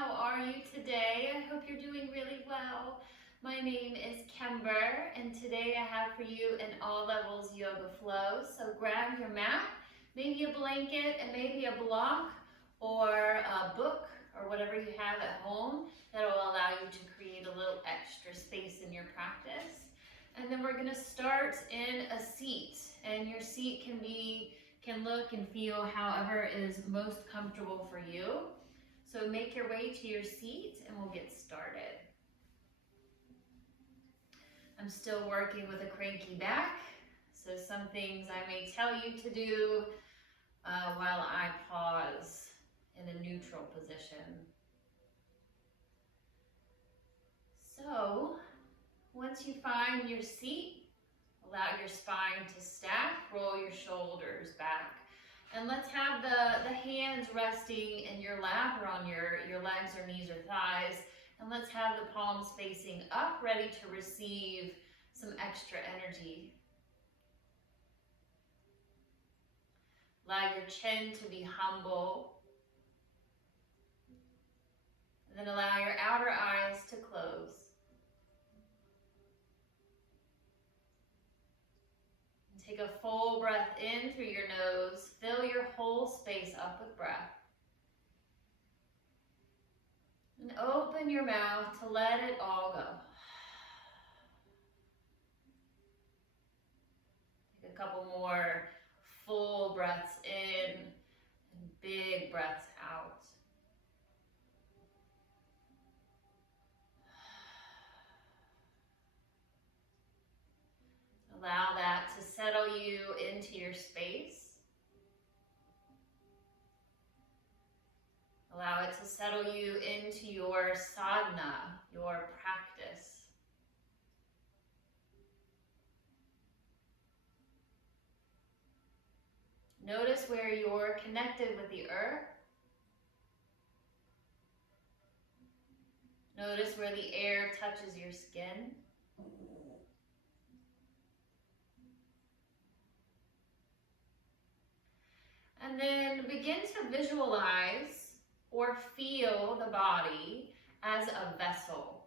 How are you today? I hope you're doing really well. My name is Kember, and today I have for you an all levels yoga flow. So grab your mat, maybe a blanket, and maybe a block or a book or whatever you have at home that will allow you to create a little extra space in your practice. And then we're going to start in a seat, and your seat can look and feel however is most comfortable for you. So make your way to your seat and we'll get started. I'm still working with a cranky back, so some things I may tell you to do while I pause in a neutral position. So once you find your seat, allow your spine to stack, roll your shoulders back. And let's have the hands resting in your lap or on your legs or knees or thighs. And let's have the palms facing up, ready to receive some extra energy. Allow your chin to be humble. And then allow your outer eyes to close. Take a full breath in through your nose. Fill your whole space up with breath. And open your mouth to let it all go. Take a couple more full breaths in and big breaths out. Allow that to settle you into your space. Allow it to settle you into your sadhana, your practice. Notice where you're connected with the earth. Notice where the air touches your skin. And then begin to visualize or feel the body as a vessel,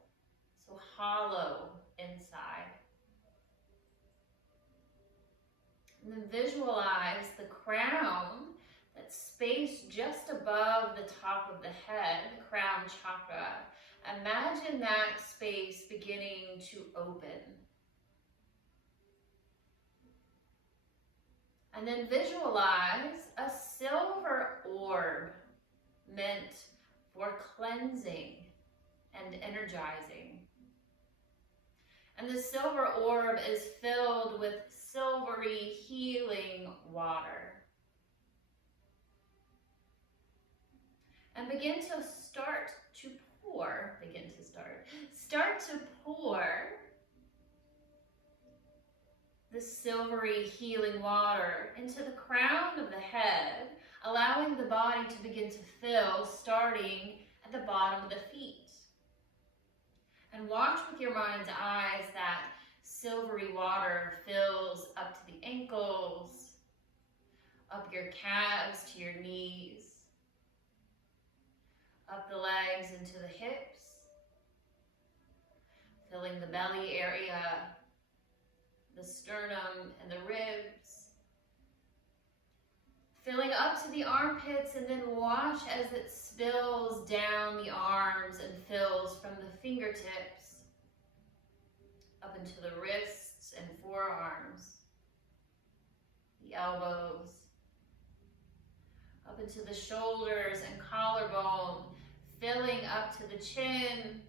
so hollow inside. And then visualize the crown that's spaced just above the top of the head, the crown chakra. Imagine that space beginning to open. And then visualize a silver orb meant for cleansing and energizing. And the silver orb is filled with silvery healing water. And begin to start to pour the silvery healing water into the crown of the head, allowing the body to begin to fill, starting at the bottom of the feet. And watch with your mind's eyes that silvery water fills up to the ankles, up your calves to your knees, up the legs into the hips, filling the belly area, the sternum and the ribs, filling up to the armpits, and then watch as it spills down the arms and fills from the fingertips up into the wrists and forearms, the elbows, up into the shoulders and collarbone, filling up to the chin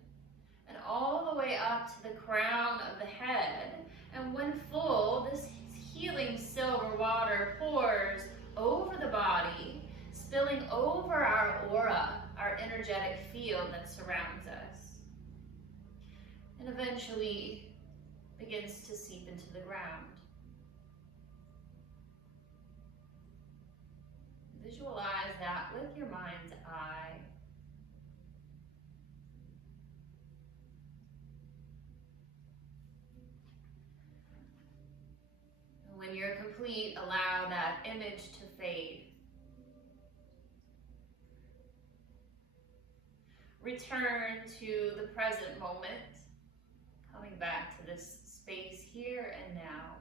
and all the way up to the crown of the head. And when full, this healing silver water pours over the body, spilling over our aura, our energetic field that surrounds us, and eventually begins to seep into the ground. Visualize that with your mind's eye. When you're complete, allow that image to fade. return to the present moment, coming back to this space here and now.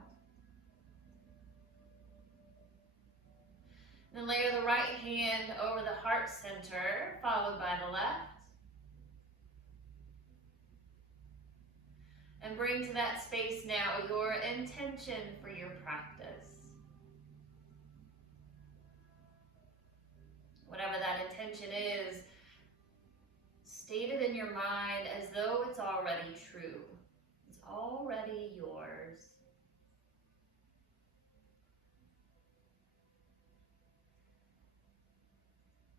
Then layer the right hand over the heart center, followed by the left. And bring to that space now your intention for your practice. Whatever that intention is, state it in your mind as though it's already true. It's already yours.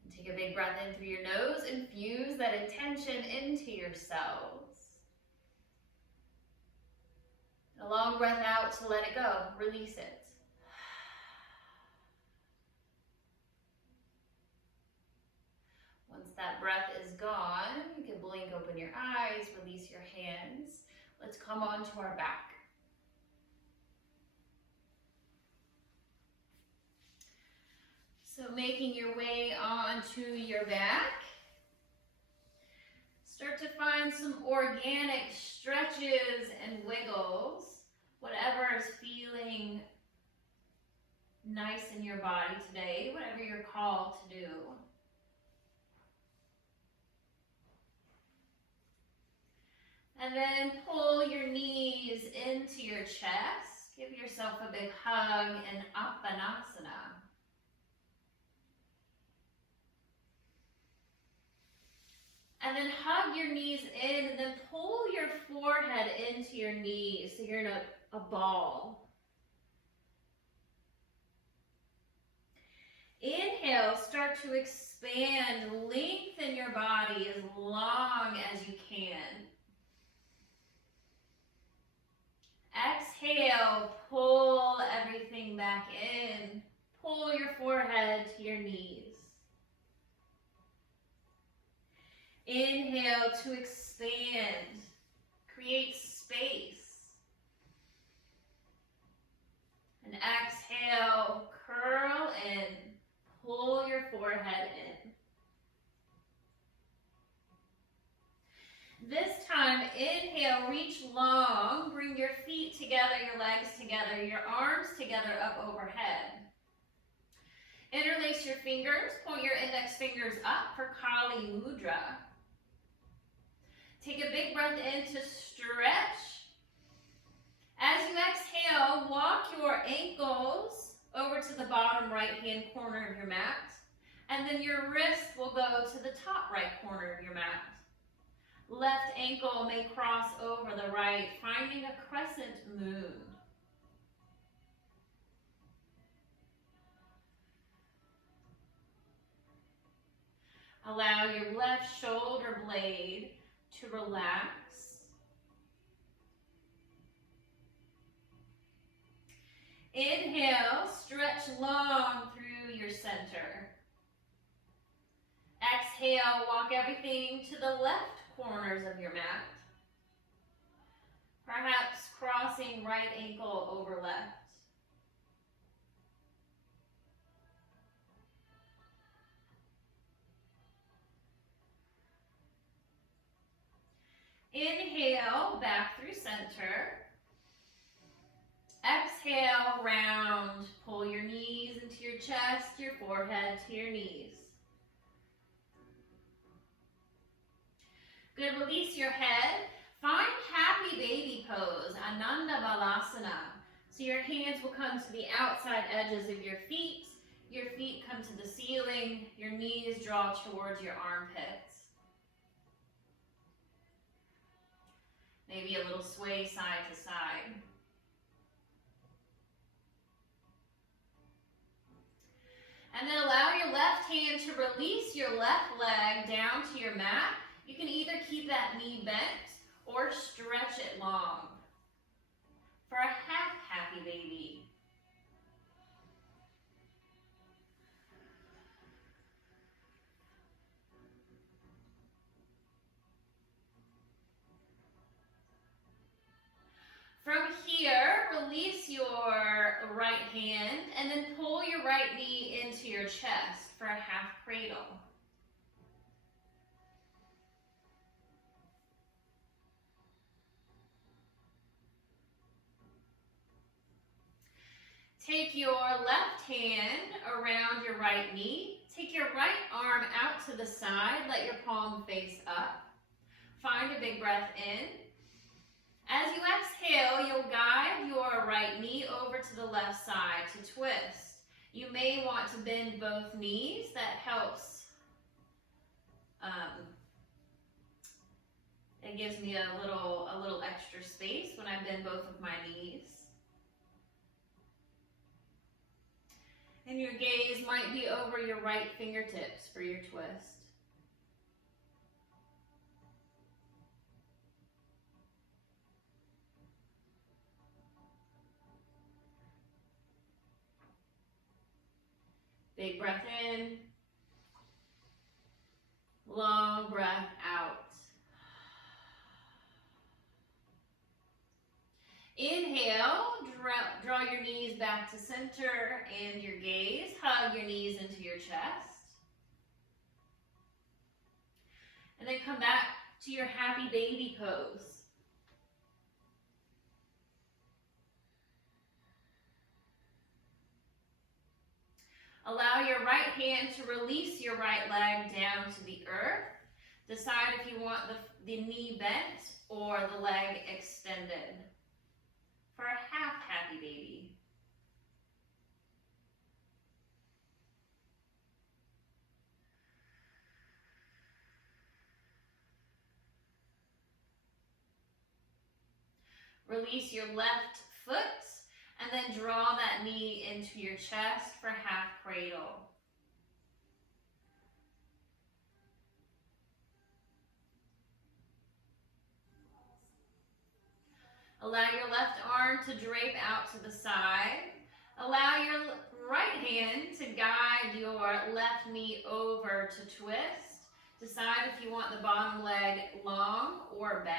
And take a big breath in through your nose. Infuse that intention into yourselves. A long breath out to let it go. Release it. Once that breath is gone, you can blink open your eyes, release your hands. Let's come onto our back. So making your way onto your back. Start to find some organic stretches and wiggles, whatever is feeling nice in your body today, whatever you're called to do. And then pull your knees into your chest. Give yourself a big hug in Apanasana. And then hug your knees in and then pull your forehead into your knees so you're in a ball. Inhale, start to expand, lengthen your body as long as you can. Exhale, pull everything back in. Pull your forehead to your knees. Inhale to expand, create space. And exhale, curl in, pull your forehead in. This time, inhale, reach long, bring your feet together, your legs together, your arms together up overhead. Interlace your fingers, point your index fingers up for Kali Mudra. Take a big breath in to stretch. As you exhale, walk your ankles over to the bottom right-hand corner of your mat, and then your wrist will go to the top right corner of your mat. Left ankle may cross over the right, finding a crescent moon. Allow your left shoulder blade to relax. Inhale, stretch long through your center. Exhale, walk everything to the left corners of your mat. Perhaps crossing right ankle over left. Inhale, back through center. Exhale, round. Pull your knees into your chest, your forehead to your knees. Good, release your head. Find happy baby pose, Ananda Balasana. So your hands will come to the outside edges of your feet come to the ceiling, your knees draw towards your armpits. Maybe a little sway side to side. And then allow your left hand to release your left leg down to your mat. You can either keep that knee bent or stretch it long for a half happy baby. From here, release your right hand and then pull your right knee into your chest for a half cradle. Take your left hand around your right knee. Take your right arm out to the side. Let your palm face up. Find a big breath in. As you exhale, you'll guide your right knee over to the left side to twist. You may want to bend both knees. That helps. It gives me a little extra space when I bend both of my knees. And your gaze might be over your right fingertips for your twist. Big breath in. Long breath out. Inhale, draw your knees back to center and your gaze. Hug your knees into your chest. And then come back to your happy baby pose. Allow your right hand to release your right leg down to the earth. Decide if you want the knee bent or the leg extended for a half happy baby. Release your left foot and then draw that knee into your chest for half cradle. Allow your left arm to drape out to the side. Allow your right hand to guide your left knee over to twist. Decide if you want the bottom leg long or bent.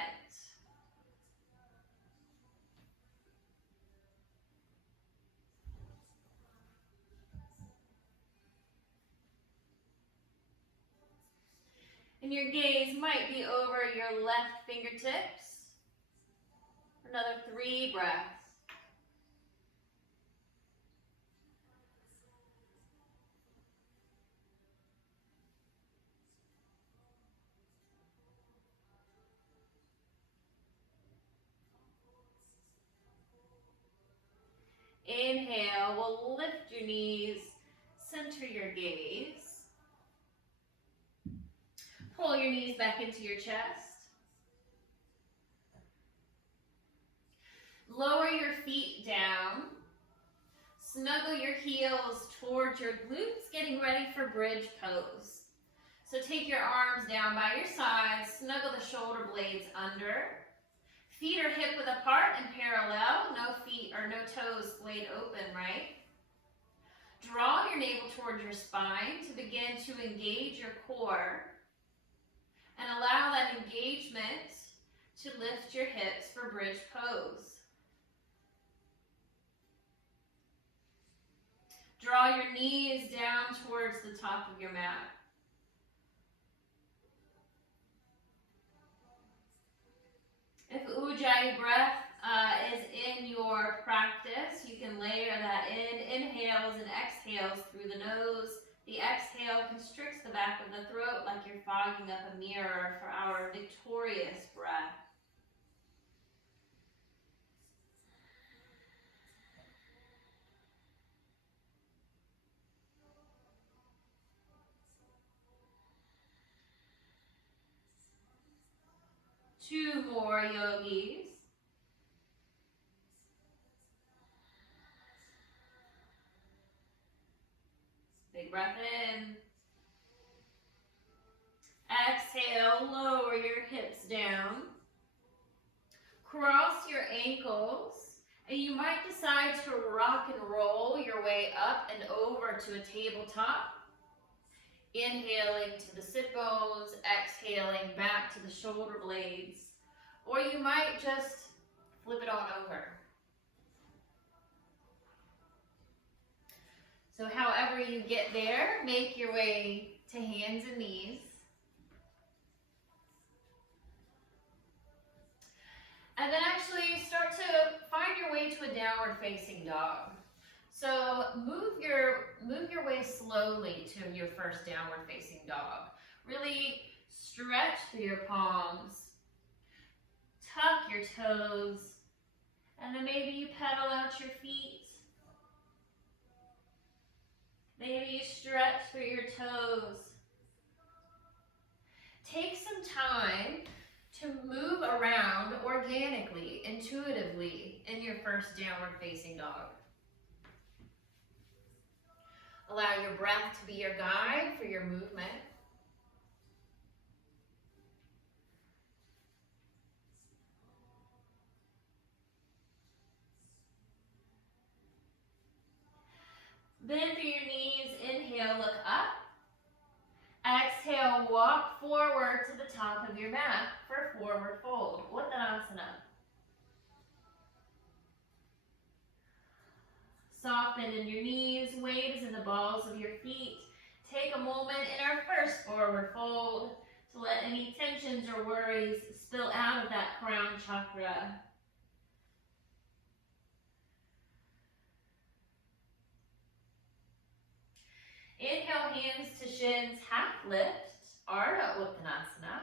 And your gaze might be over your left fingertips. Another 3 breaths. Inhale, we'll lift your knees, center your gaze. Pull your knees back into your chest. Lower your feet down. Snuggle your heels towards your glutes, getting ready for bridge pose. So take your arms down by your sides, snuggle the shoulder blades under. Feet are hip width apart and parallel, no feet or no toes splayed open, right? Draw your navel towards your spine to begin to engage your core and allow that engagement to lift your hips for bridge pose. Draw your knees down towards the top of your mat. If Ujjayi breath is in your practice, you can layer that in. Inhales and exhales through the nose. The exhale constricts the back of the throat like you're fogging up a mirror for our victorious breath. Two more, yogis. Big breath in. Exhale, lower your hips down. Cross your ankles, and you might decide to rock and roll your way up and over to a tabletop. Inhaling to the sit bones, exhaling back to the shoulder blades, or you might just flip it on over. So however you get there, make your way to hands and knees. And then actually start to find your way to a downward facing dog. So move your way slowly to your first downward facing dog. Really stretch through your palms, tuck your toes, and then maybe you pedal out your feet. Maybe you stretch through your toes. Take some time to move around organically, intuitively in your first downward facing dog. Allow your breath to be your guide for your movement. Bend through your knees, inhale, look up. Exhale, walk forward to the top of your mat for forward fold, Uttanasana. Soft bend in your knees, weight is in the balls of your feet. Take a moment in our first forward fold to let any tensions or worries spill out of that crown chakra. Inhale, hands to shins, half lift, Ardha Uttanasana.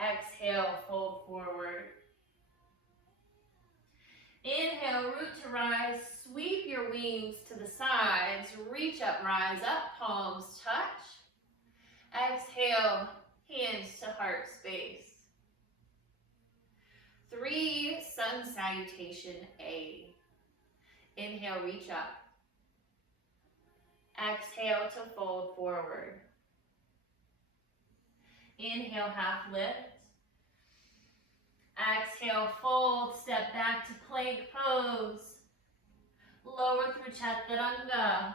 Exhale, fold forward. Inhale, root to rise, sweep your wings to the sides, reach up, rise up, palms touch. Exhale, hands to heart space. 3, sun salutation A. Inhale, reach up. Exhale to fold forward. Inhale, half lift. Exhale, fold, step back to plank pose. Lower through Chaturanga.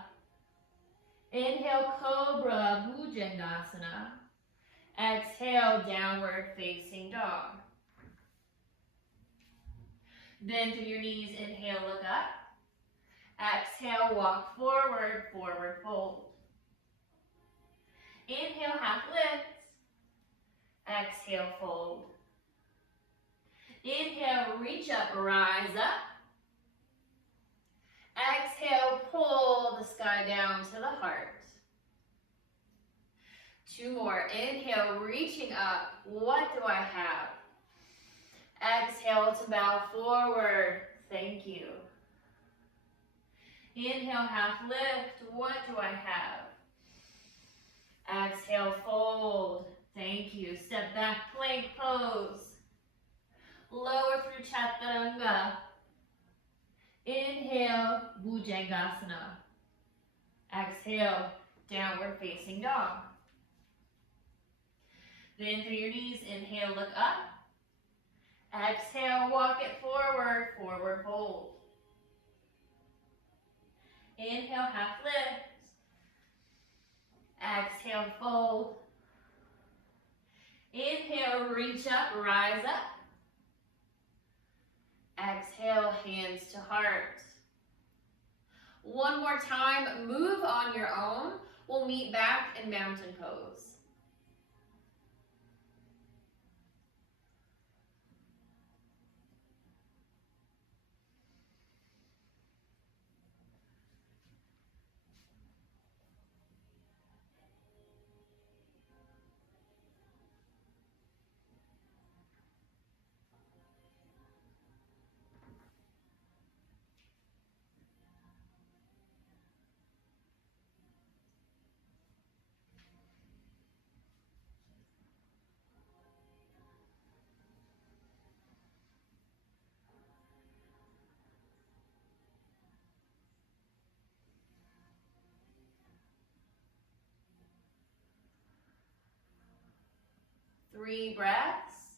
Inhale, Cobra, Bhujangasana. Exhale, downward facing dog. Bend through your knees, inhale, look up. Exhale, walk forward, forward fold. Inhale, half lift. Exhale, fold. Inhale, reach up, rise up. Exhale, pull the sky down to the heart. 2 more. Inhale, reaching up. What do I have? Exhale to bow forward. Thank you. Inhale, half lift. What do I have? Exhale, fold. Thank you. Step back, plank pose. Lower through Chaturanga. Inhale, Bhujangasana. Exhale, downward facing dog. Bend through your knees, inhale, look up. Exhale, walk it forward, forward fold. Inhale, half lift. Exhale, fold. Inhale, reach up, rise up. Exhale, hands to heart. 1 more time, move on your own. We'll meet back in mountain pose. Three breaths.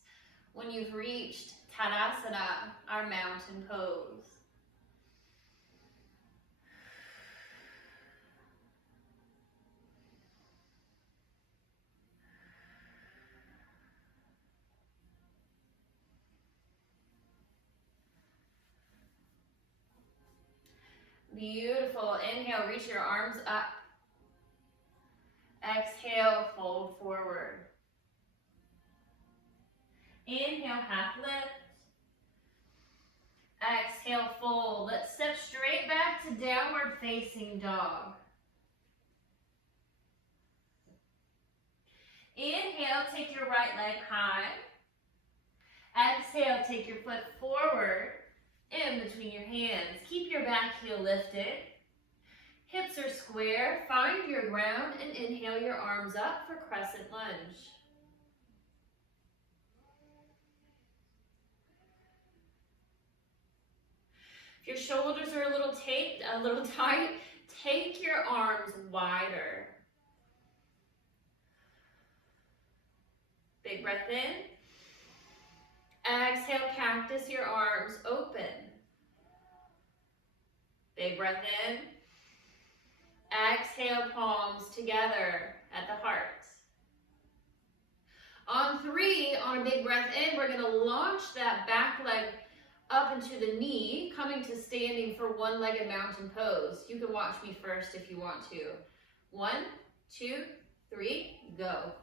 When you've reached Tadasana, our mountain pose. Beautiful. Inhale, reach your arms up. Exhale, fold forward. Inhale, half lift. Exhale, fold. Let's step straight back to to downward facing dog. Inhale, take your right leg high. Exhale, take your foot forward in between your hands. Keep your back heel lifted. Hips are square. Find your ground and inhale your arms up for crescent lunge. If your shoulders are a little tight, take your arms wider. Big breath in. Exhale, cactus your arms open. Big breath in. Exhale, palms together at the heart. On 3, on a big breath in, we're going to launch that back leg up into the knee, coming to standing for one-legged mountain pose. You can watch me first if you want to. 1, 2, 3, go.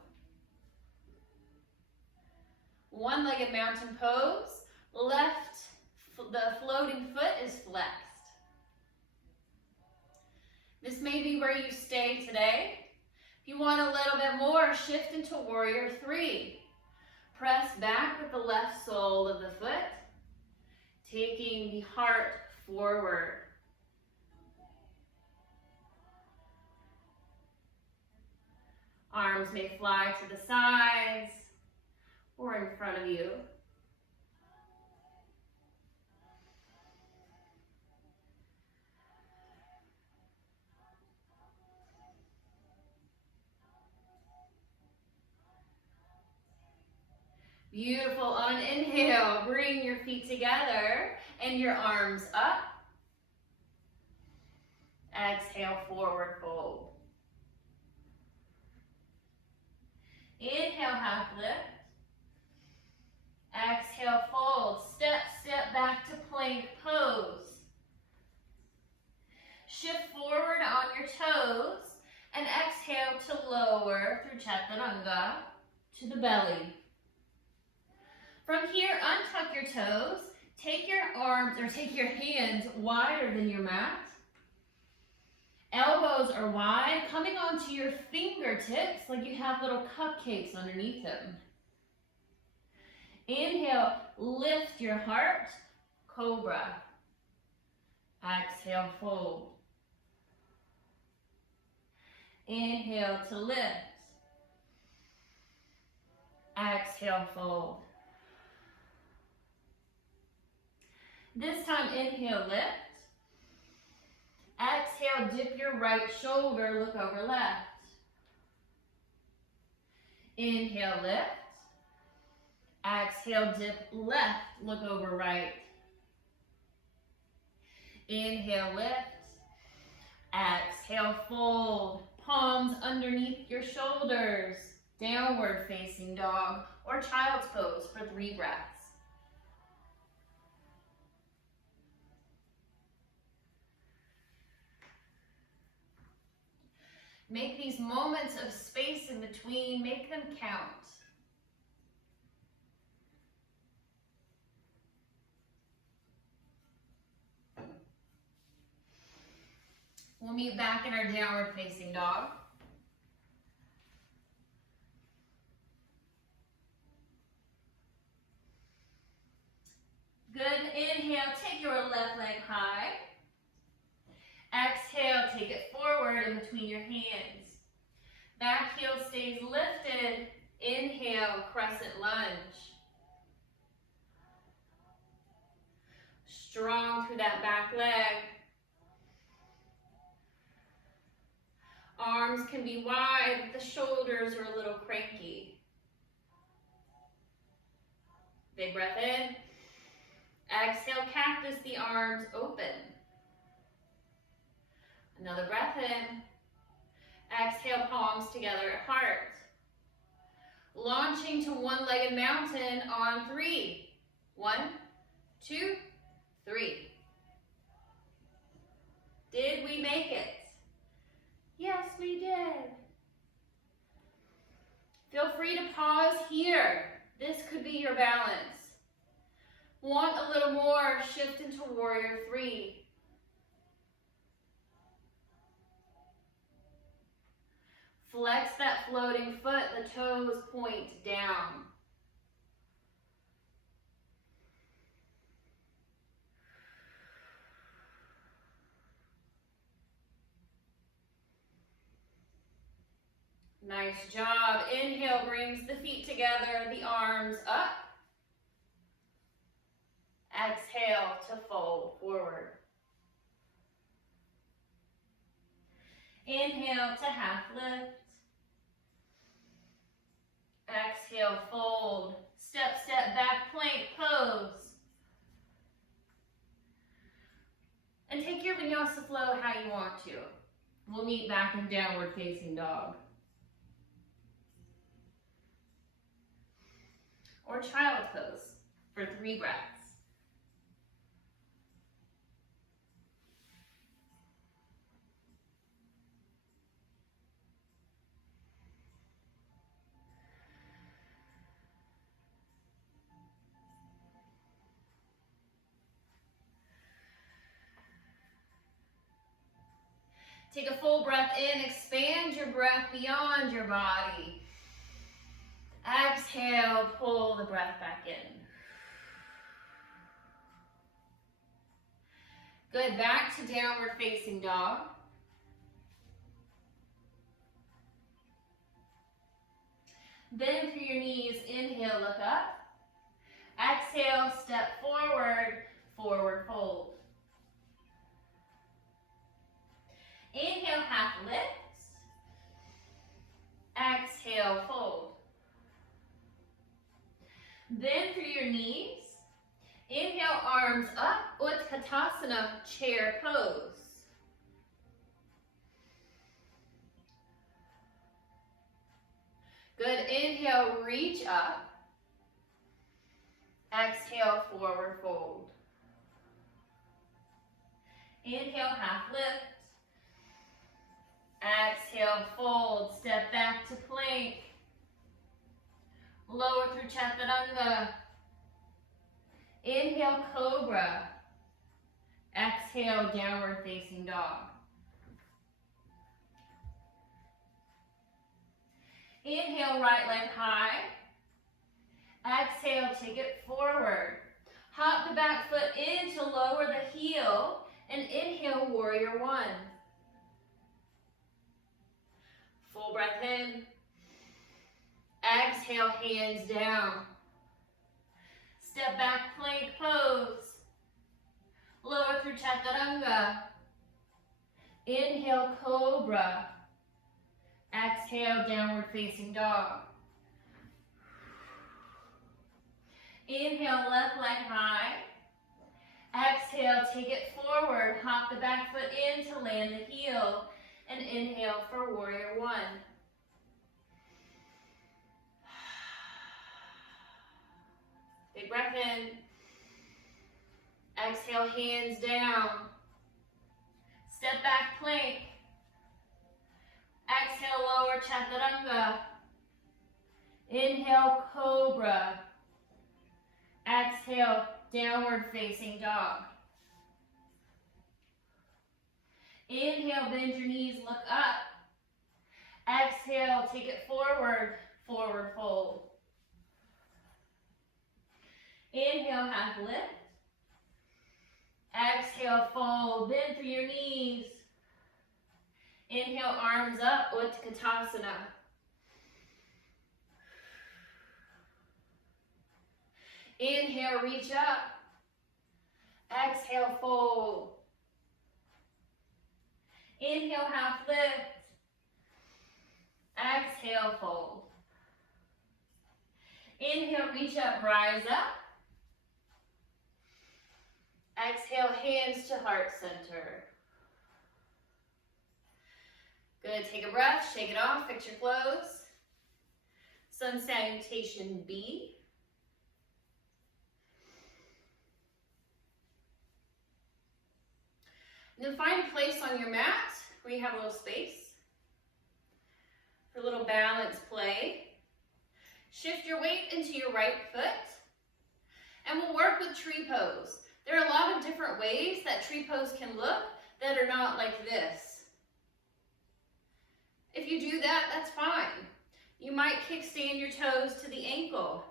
One-legged mountain pose. The floating foot is flexed. This may be where you stay today. If you want a little bit more, shift into warrior 3. Press back with the left sole of the foot, taking the heart forward. Arms may fly to the sides or in front of you. Beautiful. On an inhale, bring your feet together and your arms up. Exhale, forward fold. Inhale, half lift. Exhale, fold. Step back to plank pose. Shift forward on your toes and exhale to lower through Chaturanga to the belly. From here, untuck your toes. Take your hands wider than your mat. Elbows are wide, coming onto your fingertips like you have little cupcakes underneath them. Inhale, lift your heart, cobra. Exhale, fold. Inhale to lift. Exhale, fold. This time, inhale, lift. Exhale, dip your right shoulder, look over left. Inhale, lift. Exhale, dip left, look over right. Inhale, lift. Exhale, fold. Palms underneath your shoulders. Downward facing dog or child's pose for 3 breaths. Make these moments of space in between, make them count. We'll meet back in our downward facing dog. Good, inhale, take your left leg high. Exhale, take it forward in between your hands. Back heel stays lifted. Inhale, crescent lunge. Strong through that back leg. Arms can be wide, the shoulders are a little cranky. Big breath in. Exhale, cactus the arms open. Another breath in. Exhale, palms together at heart. Launching to one-legged mountain on 3. 1, 2, 3. Did we make it? Yes, we did. Feel free to pause here. This could be your balance. Want a little more, shift into warrior 3. flex that floating foot, the toes point down. Nice job. Inhale brings the feet together, the arms up. Exhale to fold forward. Inhale to half lift. Exhale, fold. Step, step back, plank pose. And take your vinyasa flow how you want to. We'll meet back in downward facing dog. Or child pose for 3 breaths. Take a full breath in, expand your breath beyond your body. Exhale, pull the breath back in. Good, back to downward facing dog. Bend through your knees, inhale, look up. Exhale, step forward, forward fold. Inhale, half lift. Exhale, fold. Bend through your knees. Inhale, arms up, Utkatasana, chair pose. Good, inhale, reach up. Exhale, forward fold. Inhale, half lift. Exhale, fold, step back to plank. Lower through Chaturanga. Inhale, cobra. Exhale, downward facing dog. Inhale, right leg high. Exhale, take it forward. Hop the back foot in to lower the heel. And inhale, warrior 1. Full breath in. Exhale, hands down. Step back, plank pose. Lower through Chaturanga. Inhale, cobra. Exhale, downward facing dog. Inhale, left leg high. Exhale, take it forward. Hop the back foot in to land the heel. And inhale for warrior 1. Big breath in. Exhale, hands down. Step back, plank. Exhale, lower Chaturanga. Inhale, cobra. Exhale, downward facing dog. Inhale, bend your knees, look up. Exhale, take it forward, forward fold. Inhale, half lift. Exhale, fold, bend through your knees. Inhale, arms up, Utkatasana. Inhale, reach up. Exhale, fold. Inhale, half lift. Exhale, fold. Inhale, reach up, rise up. Exhale, hands to heart center. Good, take a breath, shake it off, fix your clothes. Sun salutation B. And then find a place on your mat where you have a little space for a little balance play. Shift your weight into your right foot, and we'll work with tree pose. There are a lot of different ways that tree pose can look that are not like this. If you do that, that's fine. You might kickstand your toes to the ankle.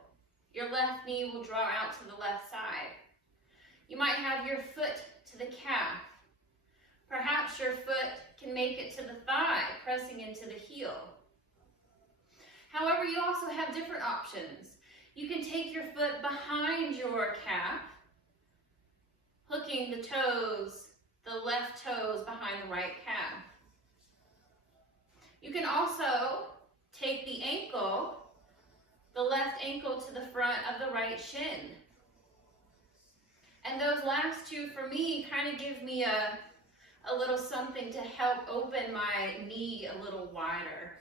Your left knee will draw out to the left side. You might have your foot to the calf. Perhaps your foot can make it to the thigh, pressing into the heel. However, you also have different options. You can take your foot behind your calf, hooking the toes, the left toes behind the right calf. You can also take the ankle, the left ankle to the front of the right shin. And those last two for me kind of give me a little something to help open my knee a little wider.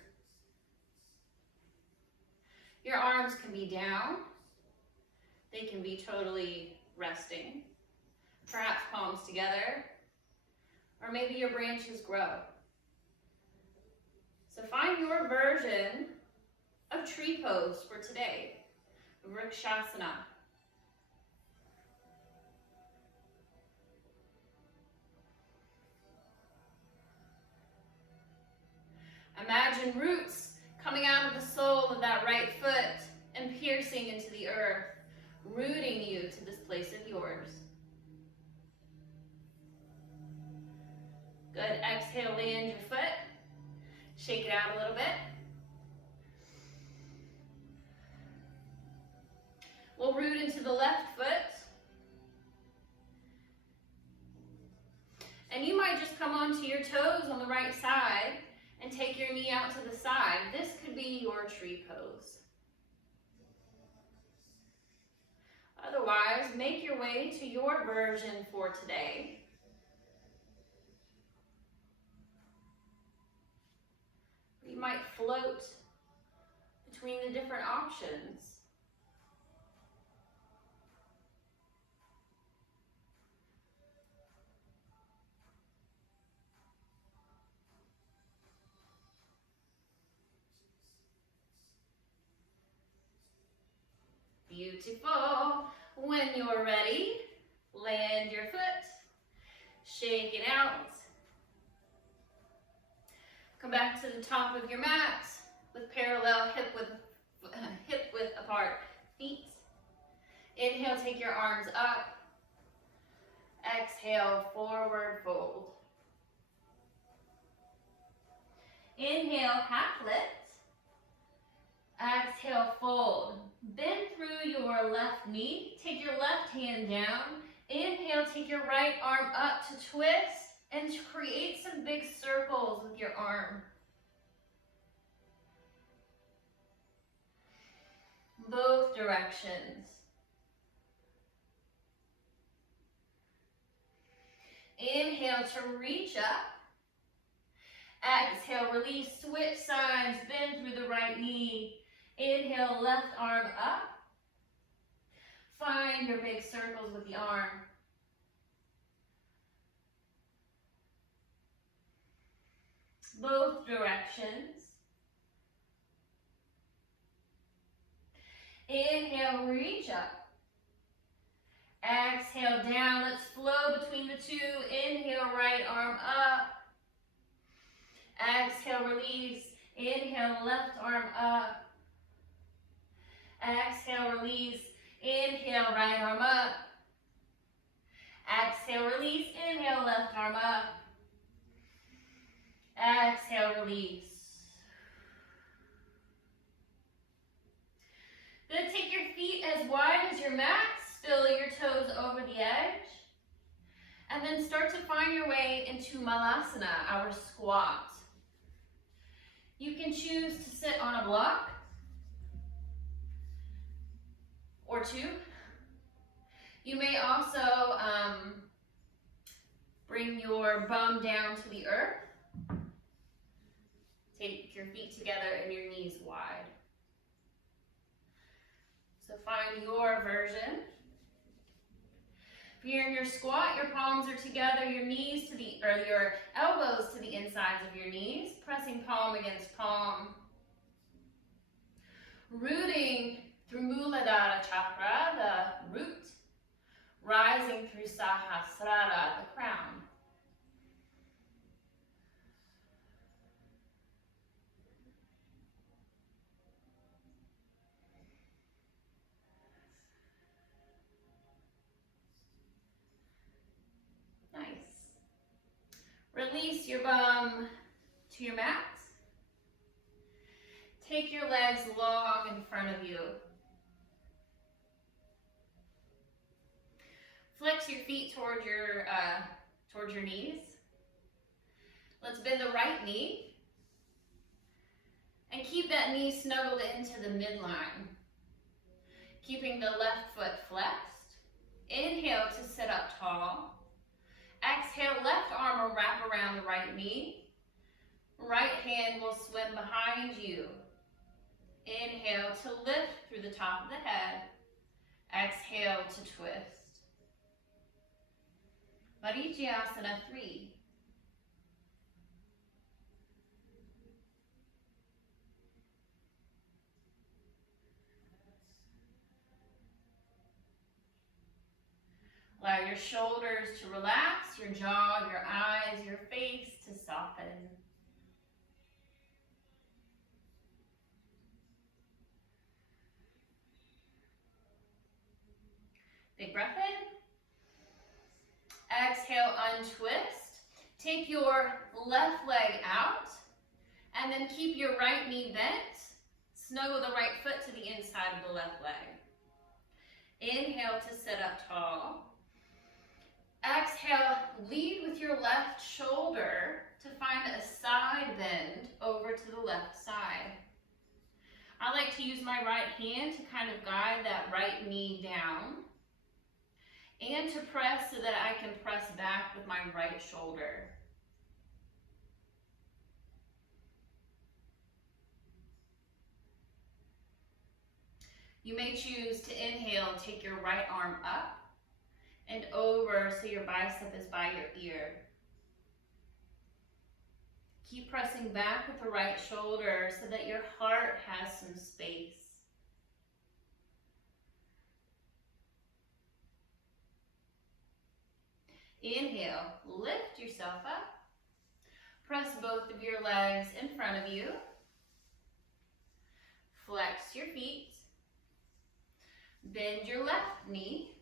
Your arms can be down. They can be totally resting. Perhaps palms together. Or maybe your branches grow. So find your version of tree pose for today, Vrikshasana. Imagine roots coming out of the sole of that right foot and piercing into the earth, rooting you to this place of yours. Good, exhale, land your foot. Shake it out a little bit. We'll root into the left foot. And you might just come onto your toes on the right side and take your knee out to the side. This could be your tree pose. Otherwise, make your way to your version for today. You might float between the different options. Beautiful. When you're ready, land your foot, shake it out. Come back to the top of your mat with parallel hip width apart feet. Inhale, take your arms up. Exhale, forward fold. Inhale, half lift. Exhale, fold. Bend through your left knee. Take your left hand down. Inhale, take your right arm up to twist and create some big circles with your arm. Both directions. Inhale to reach up. Exhale, release, switch sides, bend through the right knee. Inhale, left arm up. Find your big circles with the arm. Both directions. Inhale, reach up. Exhale, down. Let's flow between the two. Inhale, right arm up. Exhale, release. Inhale, left arm up. Exhale, release. Inhale, right arm up. Exhale, release. Inhale, left arm up. Exhale, release. Good, take your feet as wide as your mat. Spill your toes over the edge. And then start to find your way into Malasana, our squat. You can choose to sit on a block or two. You may also bring your bum down to the earth. Take your feet together and your knees wide. So find your version. If you're in your squat, your palms are together, your knees to the, or your elbows to the insides of your knees, pressing palm against palm. Rooting through Muladhara Chakra, the root, rising through Sahasrara, the crown. Release your bum to your mat. Take your legs long in front of you. Flex your feet towards your knees. Let's bend the right knee and keep that knee snuggled into the midline. Keeping the left foot flexed. Inhale to sit up tall. Exhale, left arm will wrap around the right knee. Right hand will swim behind you. Inhale to lift through the top of the head. Exhale to twist. Marichyasana 3. Allow your shoulders to relax, your jaw, your eyes, your face to soften. Big breath in. Exhale, untwist. Take your left leg out and then keep your right knee bent. Snuggle the right foot to the inside of the left leg. Inhale to sit up tall. Exhale, lead with your left shoulder to find a side bend over to the left side. I like to use my right hand to kind of guide that right knee down and to press so that I can press back with my right shoulder. You may choose to inhale and take your right arm up and over so your bicep is by your ear. Keep pressing back with the right shoulder so that your heart has some space. Inhale, lift yourself up. Press both of your legs in front of you. Flex your feet. Bend your left knee.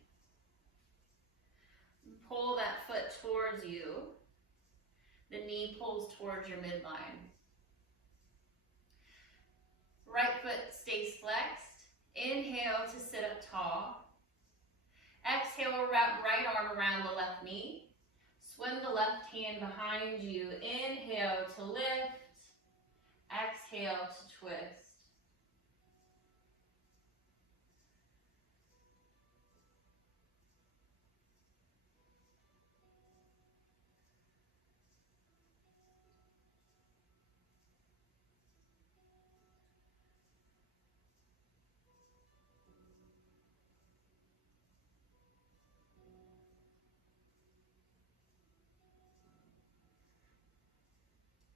Pull that foot towards you. The knee pulls towards your midline. Right foot stays flexed. Inhale to sit up tall. Exhale, wrap right arm around the left knee. Swing the left hand behind you. Inhale to lift. Exhale to twist.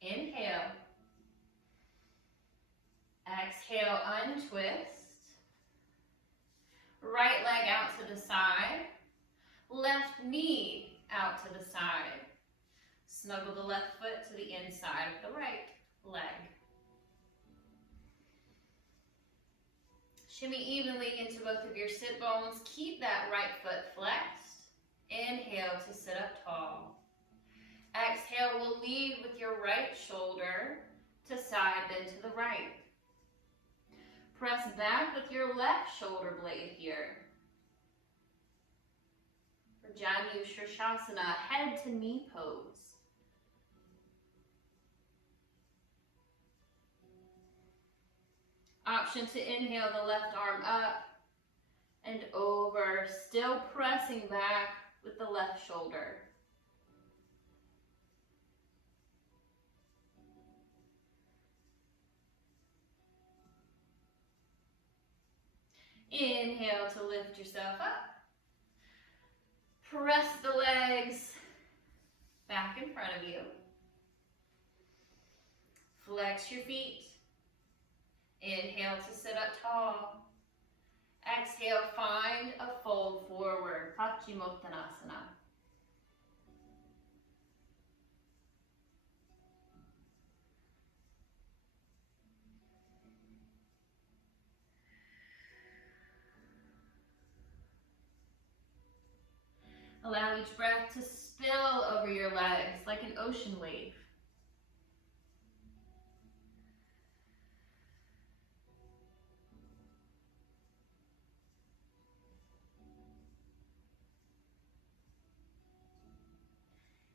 Inhale. Exhale, untwist. Right leg out to the side. Left knee out to the side. Snuggle the left foot to the inside of the right leg. Shimmy evenly into both of your sit bones. Keep that right foot flexed. Inhale to sit up tall. Exhale, we'll lead with your right shoulder to side bend to the right. Press back with your left shoulder blade here. For Janu Shirshasana, head to knee pose. Option to inhale the left arm up and over, still pressing back with the left shoulder. Inhale to lift yourself up. Press the legs back in front of you. Flex your feet. Inhale to sit up tall. Exhale, find a fold forward, Paschimottanasana. Allow each breath to spill over your legs like an ocean wave.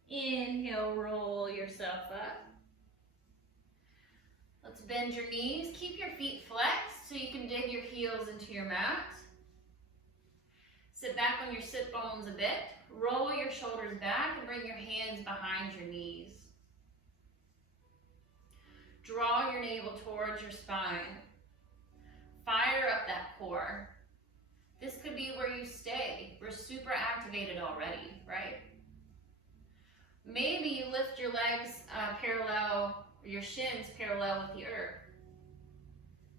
Inhale, roll yourself up. Let's bend your knees. Keep your feet flexed so you can dig your heels into your mat. Sit back on your sit bones a bit. Roll your shoulders back and bring your hands behind your knees. Draw your navel towards your spine. Fire up that core. This could be where you stay. We're super activated already, right? Maybe you lift your legs parallel, or your shins parallel with the earth.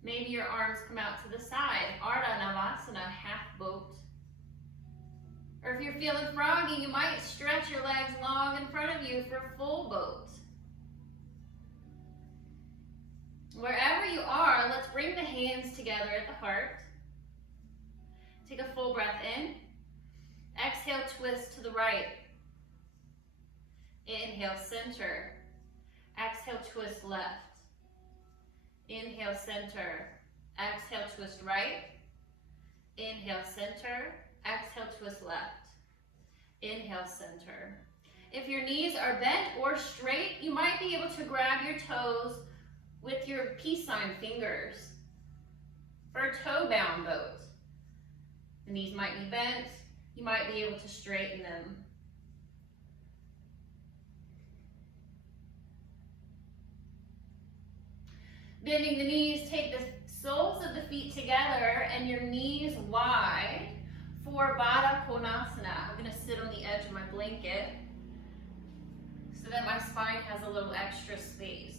Maybe your arms come out to the side, Ardha Navasana, half boat. Or if you're feeling froggy, you might stretch your legs long in front of you for full boat. Wherever you are, let's bring the hands together at the heart. Take a full breath in. Exhale, twist to the right. Inhale, center. Exhale, twist left. Inhale, center. Exhale, twist right. Inhale, center. Exhale, twist left. Inhale, center. If your knees are bent or straight, you might be able to grab your toes with your peace sign fingers for a toe-bound boat. The knees might be bent. You might be able to straighten them. Bending the knees, take the soles of the feet together and your knees wide for Baddha Konasana. I'm going to sit on the edge of my blanket so that my spine has a little extra space.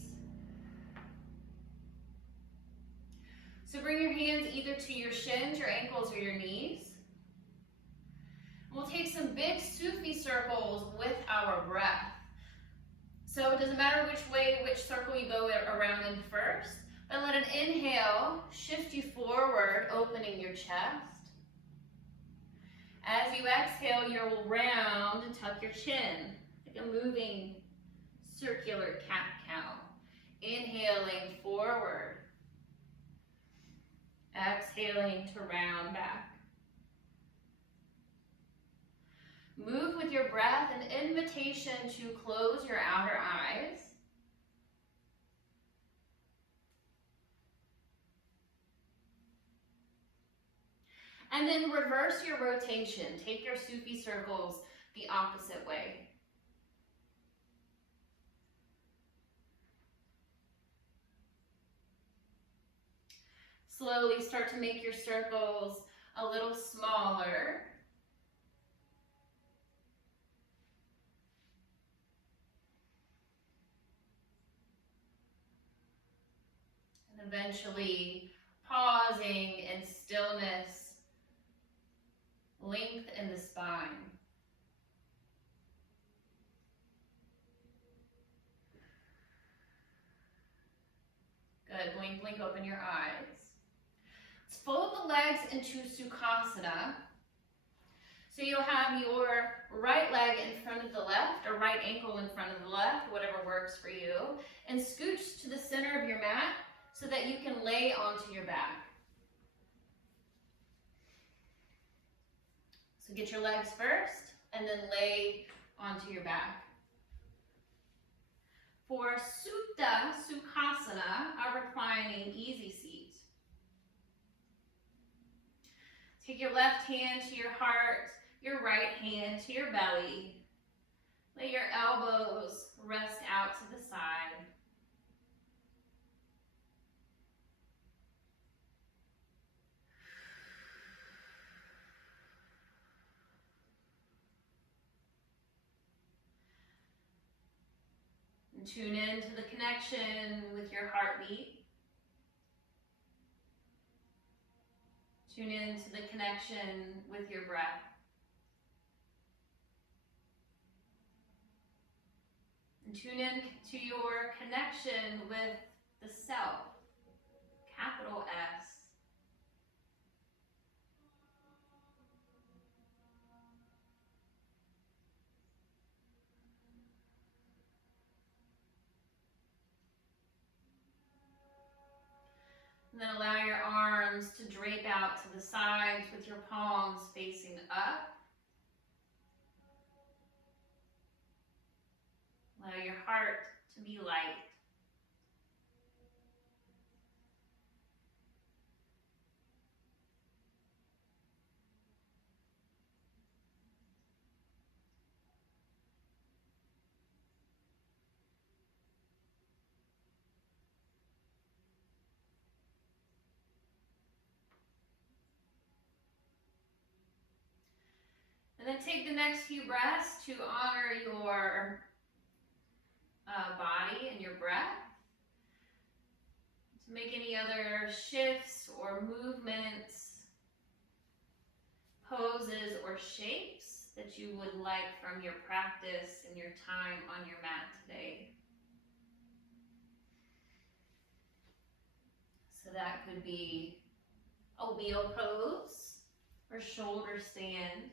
So bring your hands either to your shins, your ankles, or your knees. We'll take some big Sufi circles with our breath. So it doesn't matter which circle you go around in first, but let an inhale shift you forward, opening your chest. As you exhale, you'll round and tuck your chin, like a moving circular cat-cow. Inhaling forward. Exhaling to round back. Move with your breath, an invitation to close your outer eyes. And then reverse your rotation. Take your Sufi circles the opposite way. Slowly start to make your circles a little smaller. And eventually pausing in stillness, length in the spine. Good, blink, blink, open your eyes. Let's fold the legs into Sukhasana. So you'll have your right leg in front of the left, or right ankle in front of the left, whatever works for you, and scooch to the center of your mat so that you can lay onto your back. So get your legs first, and then lay onto your back. For Supta Sukhasana, a reclining easy seat. Take your left hand to your heart, your right hand to your belly. Let your elbows rest out to the side. And tune in to the connection with your heartbeat. Tune in to the connection with your breath. And tune in to your connection with the self, capital S. And then allow your arms to drape out to the sides with your palms facing up. Allow your heart to be light. And then take the next few breaths to honor your body and your breath. To make any other shifts or movements, poses or shapes that you would like from your practice and your time on your mat today. So that could be a wheel pose or shoulder stand,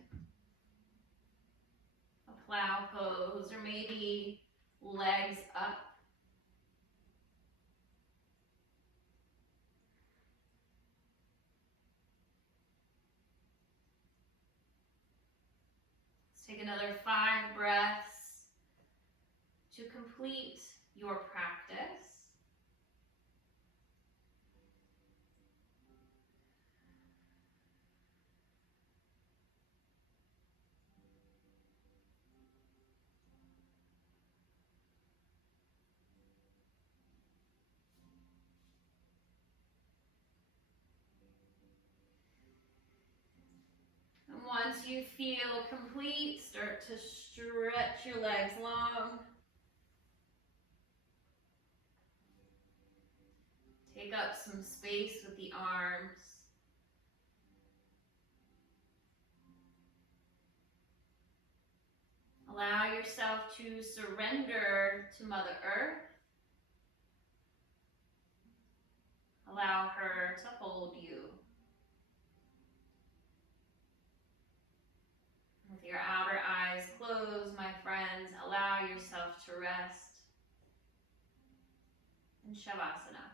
a plow pose, or maybe legs up. Let's take another 5 breaths to complete your practice. And once you feel complete, start to stretch your legs long. Take up some space with the arms. Allow yourself to surrender to Mother Earth. Allow her to hold you. With your outer eyes closed, my friends, allow yourself to rest in Shavasana.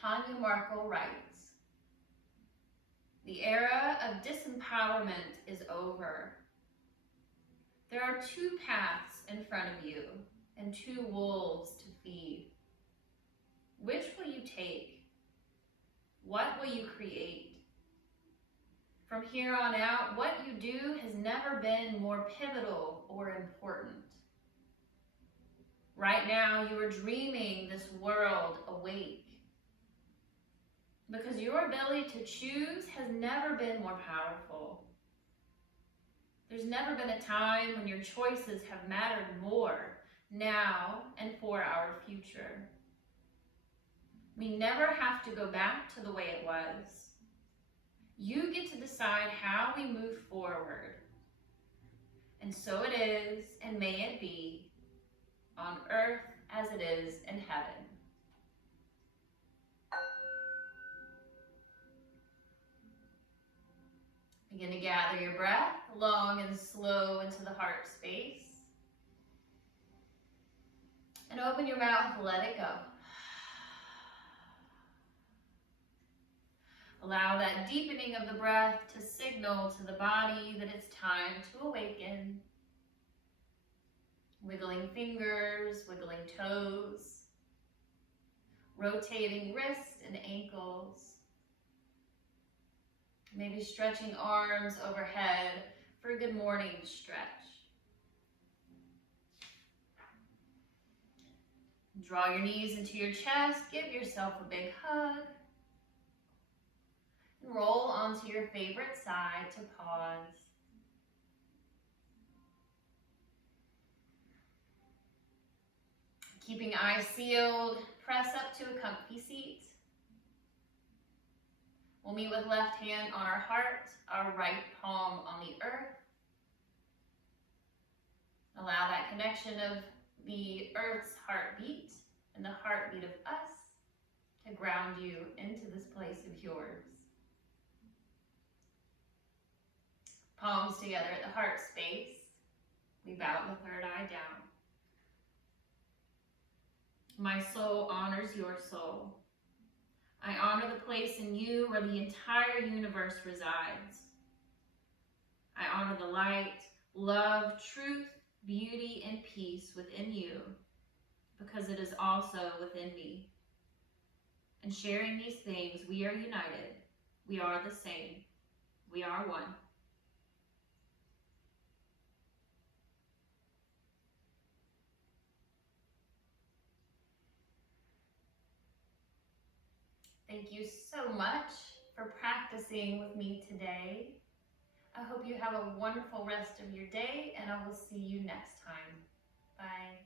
Tanya Markle writes, "The era of disempowerment is over. There are 2 paths in front of you and 2 wolves to feed. Which will you take? What will you create? From here on out, what you do has never been more pivotal or important. Right now, you are dreaming this world awake. Because your ability to choose has never been more powerful. There's never been a time when your choices have mattered more, now and for our future. We never have to go back to the way it was. You get to decide how we move forward. And so it is, and may it be, on earth as it is in heaven." Begin to gather your breath long and slow into the heart space. And open your mouth, let it go. Allow that deepening of the breath to signal to the body that it's time to awaken. Wiggling fingers, wiggling toes, rotating wrists and ankles. Maybe stretching arms overhead for a good morning stretch. Draw your knees into your chest, give yourself a big hug. And roll onto your favorite side to pause. Keeping eyes sealed, press up to a comfy seat. We'll meet with left hand on our heart, our right palm on the earth. Allow that connection of the earth's heartbeat and the heartbeat of us to ground you into this place of yours. Palms together at the heart space. We bow the third eye down. My soul honors your soul. I honor the place in you where the entire universe resides. I honor the light, love, truth, beauty, and peace within you, because it is also within me. And sharing these things, we are united. We are the same. We are one. Thank you so much for practicing with me today. I hope you have a wonderful rest of your day, and I will see you next time. Bye.